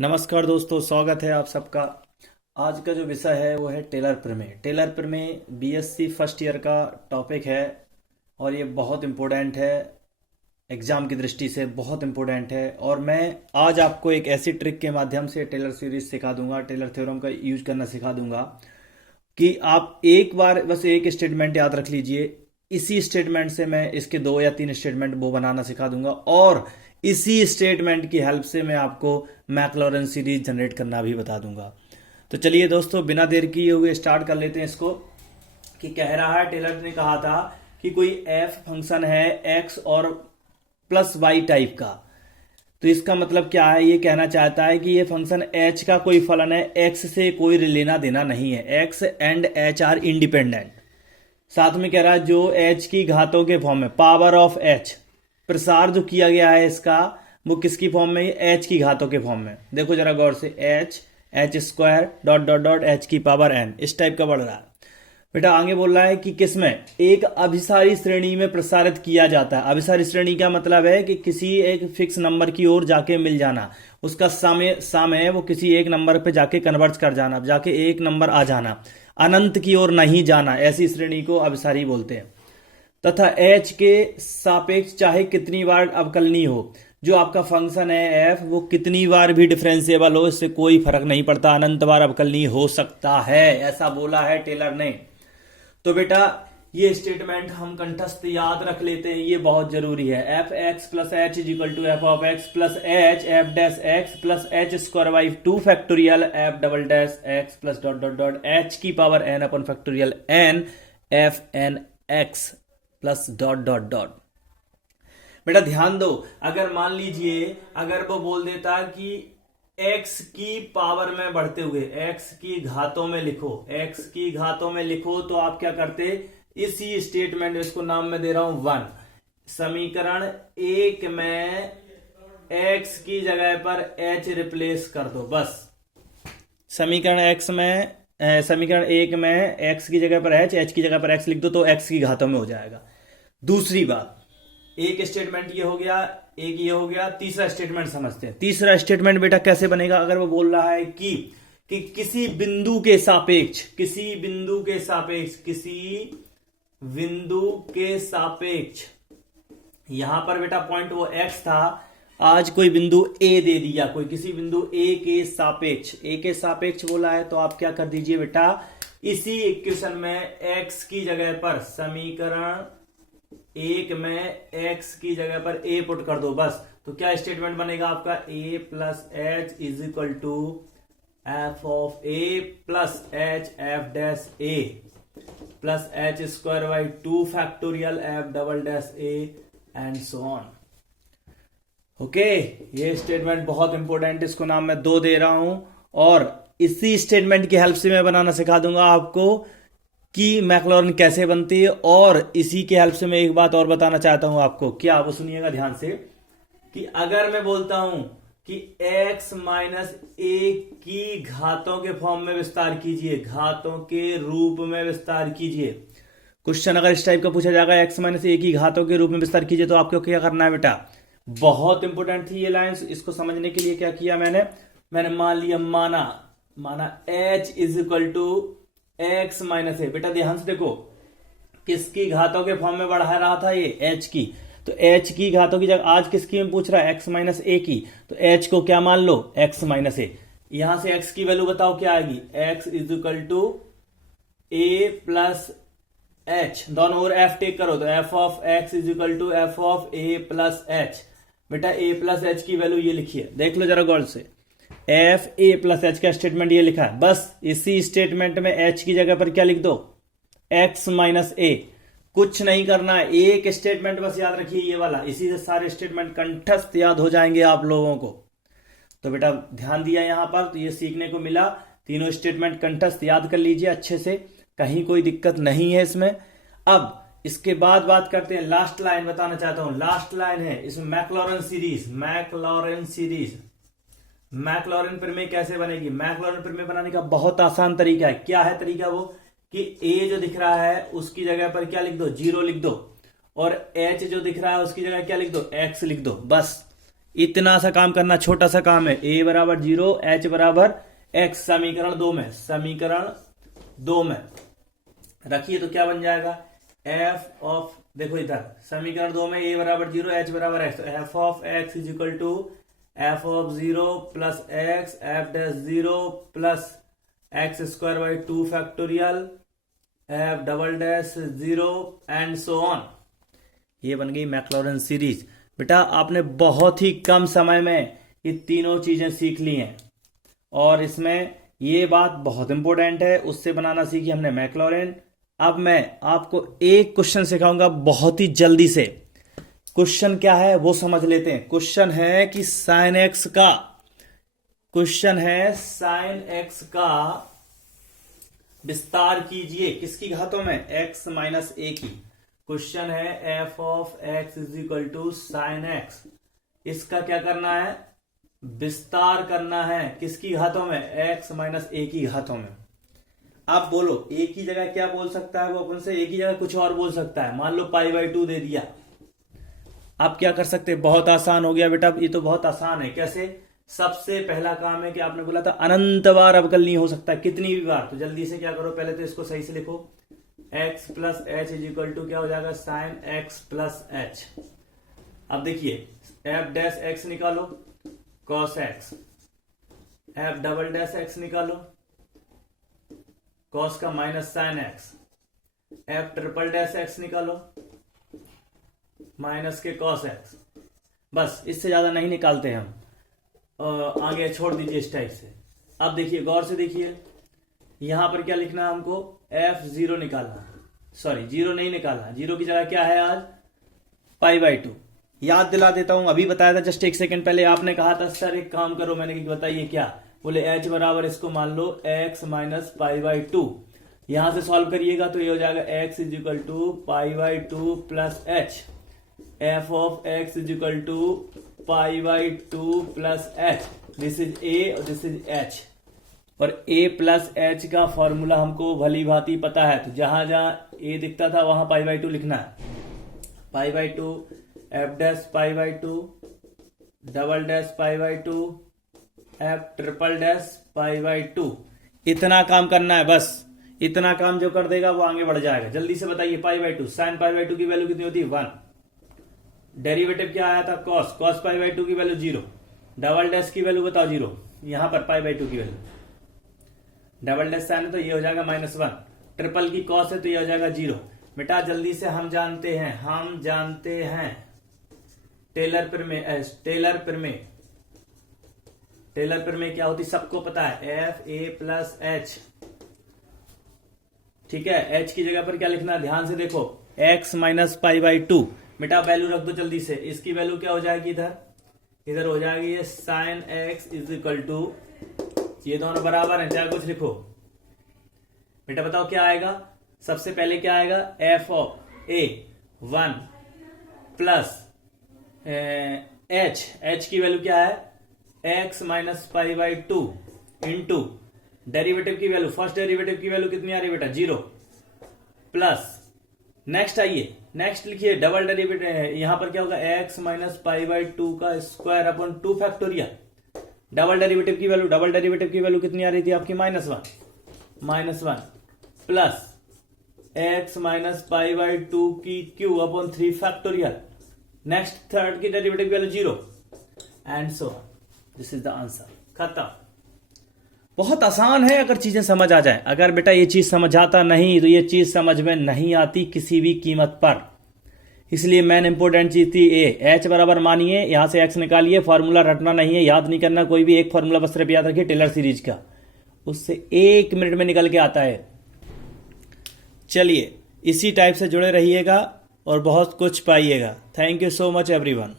नमस्कार दोस्तों, स्वागत है आप सबका। आज का जो विषय है वो है टेलर प्रमेय। टेलर प्रमेय बीएससी फर्स्ट ईयर का टॉपिक है और ये बहुत इम्पोर्टेंट है, एग्जाम की दृष्टि से बहुत इम्पोर्टेंट है। और मैं आज आपको एक ऐसी ट्रिक के माध्यम से टेलर सीरीज सिखा दूंगा, टेलर थ्योरम का यूज करना सिखा दूंगा कि आप एक बार बस एक स्टेटमेंट याद रख लीजिए। इसी स्टेटमेंट से मैं इसके 2 या 3 स्टेटमेंट वो बनाना सिखा दूंगा और इसी स्टेटमेंट की हेल्प से मैं आपको मैक्लॉरेन सीरीज जनरेट करना भी बता दूंगा। तो चलिए दोस्तों, बिना देर किए हुए स्टार्ट कर लेते हैं इसको। कि कह रहा है, टेलर ने कहा था कि कोई एफ फंक्शन है एक्स और प्लस वाई टाइप का। तो इसका मतलब क्या है, ये कहना चाहता है कि ये फंक्शन एच का कोई फलन है, एक्स से कोई लेना देना नहीं है। X and H R independent. साथ में कह रहा है जो एच की घातों के फॉर्म में, पावर ऑफ एच, प्रसार जो किया गया है इसका वो किसकी फॉर्म में, एच की घातों के फॉर्म में। देखो जरा गौर से, H square dot dot dot H की पावर एन, इस टाइप का बढ़ रहा है। बेटा आगे बोल रहा है कि किसमें, एक अभिसारी श्रेणी में प्रसारित किया जाता है। अभिसारी श्रेणी का मतलब है कि किसी एक फिक्स नंबर की ओर जाके मिल जाना, उसका समय वो किसी एक नंबर पे जाके कन्वर्ट कर जाना, जाके एक नंबर आ जाना, अनंत की ओर नहीं जाना, ऐसी श्रेणी को अभिसारी बोलते हैं। तथा एच के सापेक्ष चाहे कितनी बार अवकलनीय हो, जो आपका फंक्शन है एफ वो कितनी बार भी डिफरेंशिएबल हो, इससे कोई फर्क नहीं पड़ता, अनंत बार अवकलनीय हो सकता है, ऐसा बोला है टेलर ने। तो बेटा ये स्टेटमेंट हम कंठस्थ याद रख लेते हैं, ये बहुत जरूरी है। F X plus H is equal to F of X plus H F dash X plus H square by 2 factorial F double dash X plus dot dot dot H की power N upon factorial N F N X plus dot dot dot. बेटा ध्यान दो, अगर मान लीजिए अगर वो बोल देता कि x की पावर में बढ़ते हुए x की घातों में लिखो, x की घातों में लिखो, तो आप क्या करते, इसी स्टेटमेंट में, इसको नाम में दे रहा हूं 1, समीकरण 1 में x की जगह पर h रिप्लेस कर दो बस। समीकरण समीकरण 1 में x की जगह पर h की जगह पर x लिख दो तो x की घातों में हो जाएगा। दूसरी बात, एक स्टेटमेंट ये हो गया, एक ये हो गया, तीसरा स्टेटमेंट समझते हैं। तीसरा स्टेटमेंट बेटा कैसे बनेगा, अगर वो बोल रहा है कि किसी बिंदु के सापेक्ष, किसी बिंदु के सापेक्ष, किसी बिंदु के सापेक्ष, यहां पर बेटा पॉइंट वो x था, आज कोई बिंदु a दे दिया, कोई किसी बिंदु a के सापेक्ष, a के सापेक्ष बोला है, तो आप क्या कर दीजिए बेटा, इसी इक्वेशन में x की जगह पर, समीकरण 1 में x की जगह पर a पुट कर दो बस। तो क्या स्टेटमेंट बनेगा आपका, a plus H is equal to F of a plus H F dash a plus H square by 2 factorial F double dash a and so on. Okay, ये स्टेटमेंट बहुत important, इसको नाम मैं 2 दे रहा हूं और इसी स्टेटमेंट की हेल्प से मैं बनाना सिखा दूंगा आपको कि मैक्लॉरेन कैसे बनती है। और इसी के हेल्प से मैं एक बात और बताना चाहता हूं आपको, क्या वो सुनिएगा ध्यान से, कि अगर मैं बोलता हूं कि x माइनस ए की घातों के फॉर्म में विस्तार कीजिए, घातों के रूप में विस्तार कीजिए, क्वेश्चन अगर इस टाइप का पूछा जाएगा x माइनस ए की घातों के रूप में विस्तार कीजिए, तो आपको क्या करना है बेटा, बहुत इंपॉर्टेंट थी ये लाइंस। इसको समझने के लिए क्या किया मैंने मान लिया, माना h is equal to x minus A. बेटा ध्यान से देखो, किसकी घातों के फॉर्म में बढ़ा रहा था ये, h की, तो h की घातों की जगह आज किसकी में पूछ रहा है, x माइनस ए की, तो h को क्या मान लो, x माइनस ए। यहां से x की वैल्यू बताओ क्या आएगी, x is equal to A plus H, दोनों ओर f टेक करो, तो f of x is equal to F of a plus H. बेटा a प्लस एच की वैल्यू ये लिखिए, देख लो जरा गौर से, एफ ए प्लस एच का स्टेटमेंट ये लिखा है, बस इसी स्टेटमेंट में एच की जगह पर क्या लिख दो, एक्स माइनस ए। कुछ नहीं करना है, एक स्टेटमेंट बस याद रखिए ये वाला, इसी से सारे स्टेटमेंट कंठस्थ याद हो जाएंगे आप लोगों को। तो बेटा ध्यान दिया यहां पर, तो ये सीखने को मिला, तीनों स्टेटमेंट कंठस्थ याद कर लीजिए अच्छे से, कहीं कोई दिक्कत नहीं है इसमें। अब इसके बाद बात करते हैं, लास्ट लाइन बताना चाहता हूं, लास्ट लाइन है इसमें मैक्लॉरेन सीरीज। मैक्लॉरेन प्रमेय कैसे बनेगी, मैक्लॉरेन प्रमेय बनाने का बहुत आसान तरीका है। क्या है तरीका वो, कि a जो दिख रहा है उसकी जगह पर क्या लिख दो, 0 लिख दो, और h जो दिख रहा है उसकी जगह क्या लिख दो, x लिख दो, बस इतना सा काम करना, छोटा सा काम है। a बराबर 0, h बराबर x, समीकरण 2 में रखिए तो क्या बन जाएगा, f ऑफ, देखो इधर समीकरण 2 में a बराबर 0, h बराबर x, f of x is equal to f of 0 plus x, f dash 0 plus x square by 2 factorial, f double dash 0 and so on. ये बन गई मैक्लॉरेन सीरीज। बेटा आपने बहुत ही कम समय में ये तीनों चीजें सीख ली हैं, और इसमें ये बात बहुत इंपॉर्टेंट है, उससे बनाना सीखी हमने मैक्लॉरेन। अब मैं आपको एक क्वेश्चन सिखाऊंगा बहुत ही जल्दी से। क्वेश्चन क्या है वो समझ लेते हैं। क्वेश्चन है कि साइन एक्स का विस्तार कीजिए, किसकी घातों में, x माइनस a की। क्वेश्चन है f of x is equal to sine X, इसका क्या करना है, विस्तार करना है, किसकी घातों में, x माइनस a की घातों में। आप बोलो a की जगह क्या बोल सकता है वो, अपन से a की जगह कुछ और बोल सकता है। मान लो पाई बाई 2 दे दिया, आप क्या कर सकते हैं, बहुत आसान हो गया बेटा, ये तो बहुत आसान है। कैसे, सबसे पहला काम है कि आपने बोला था अनंत बार अवकल नहीं हो सकता, कितनी भी बार। तो जल्दी से क्या करो, पहले तो इसको सही से लिखो, x plus H is equal to क्या हो जाएगा, साइन x प्लस एच। अब देखिए f डैश x निकालो, cos x, f double dash x निकालो, cos का minus sine x, f triple dash x निकालो, माइनस के cos x। बस इससे ज्यादा नहीं निकालते हम, आगे छोड़ दीजिए इस टाइप से। अब देखिए गौर से देखिए, यहां पर क्या लिखना है हमको, f0 निकालना, सॉरी 0 नहीं निकालना, 0 की जगह क्या है आज, पाई बाई 2। याद दिला देता हूं, अभी बताया था जस्ट एक सेकंड पहले, आपने कहा था सर एक काम करो, मैंने बताइए क्या, बोले h बराबर इसको मान लो x माइनस पाई बाई 2। यहां से सॉल्व करिएगा तो ये हो जाएगा x is equal to pi by 2 plus h, f of x is equal to pi by 2 plus h, this is a और दिस इज h। और a प्लस h का फॉर्मूला हमको भली भांति पता है, तो जहां जहां a दिखता था वहां पाई बाई 2 लिखना है। पाई by 2, f dash pi by 2, double dash pi by 2, f triple dash pi by 2। इतना काम करना है बस, इतना काम जो कर देगा वो आगे बढ़ जाएगा। जल्दी से बताइए, पाई बाई 2, साइन पाई बाई 2 की वैल्यू कितनी होती है, 1। डेरिवेटिव क्या आया था, cos पाई बाई 2 की वैल्यू 0, डबल डैश की वैल्यू बताओ 0, यहां पर पाई बाई 2 की वैल्यू, डबल डैश साइन है तो ये हो जाएगा -1, ट्रिपल की cos है तो ये हो जाएगा 0। बेटा जल्दी से हम जानते हैं टेलर प्रमेय क्या होती, सबको पता है, f a प्लस h। ठीक है, h की जगह पर क्या लिखना है, ध्यान से देखो, x माइनस पाई बाई 2। बेटा वैल्यू रख दो जल्दी से, इसकी वैल्यू क्या हो जाएगी, इधर हो जाएगी ये sine x is equal to, ये दोनों बराबर हैं चाहे कुछ लिखो। बेटा बताओ क्या आएगा, सबसे पहले क्या आएगा, f of a 1 plus h की वैल्यू क्या है, x minus pi by 2 into derivative की वैल्यू, फर्स्ट डेरिवेटिव की वैल्यू कितनी आ रही है बेटा, 0 प्लस, नेक्स्ट आइए, नेक्स्ट लिखिए डबल डेरिवेटिव, यहां पर क्या होगा, x माइनस पाई बाई 2 का square upon 2 factorial. Double derivative की वैल्यू कितनी आ रही थी आपकी, -1 plus x minus pi by 2 की Q upon 3 factorial. Next third की डेरिवेटिव की value 0 and so on. This is the answer, खत्म। बहुत आसान है अगर चीजें समझ आ जाए। अगर बेटा ये चीज समझ आता नहीं तो ये चीज समझ में नहीं आती किसी भी कीमत पर। इसलिए मेन इंपोर्टेंट चीज थी ए, h बराबर मानिए, यहां से x निकालिए, फॉर्मूला रटना नहीं है, याद नहीं करना कोई भी एक फॉर्मूला, बस सिर्फ याद रखिए टेलर सीरीज का, उससे 1 मिनट में निकल के आता है। चलिए इसी टाइप से जुड़े रहिएगा और बहुत कुछ पाइएगा। Thank you so much everyone.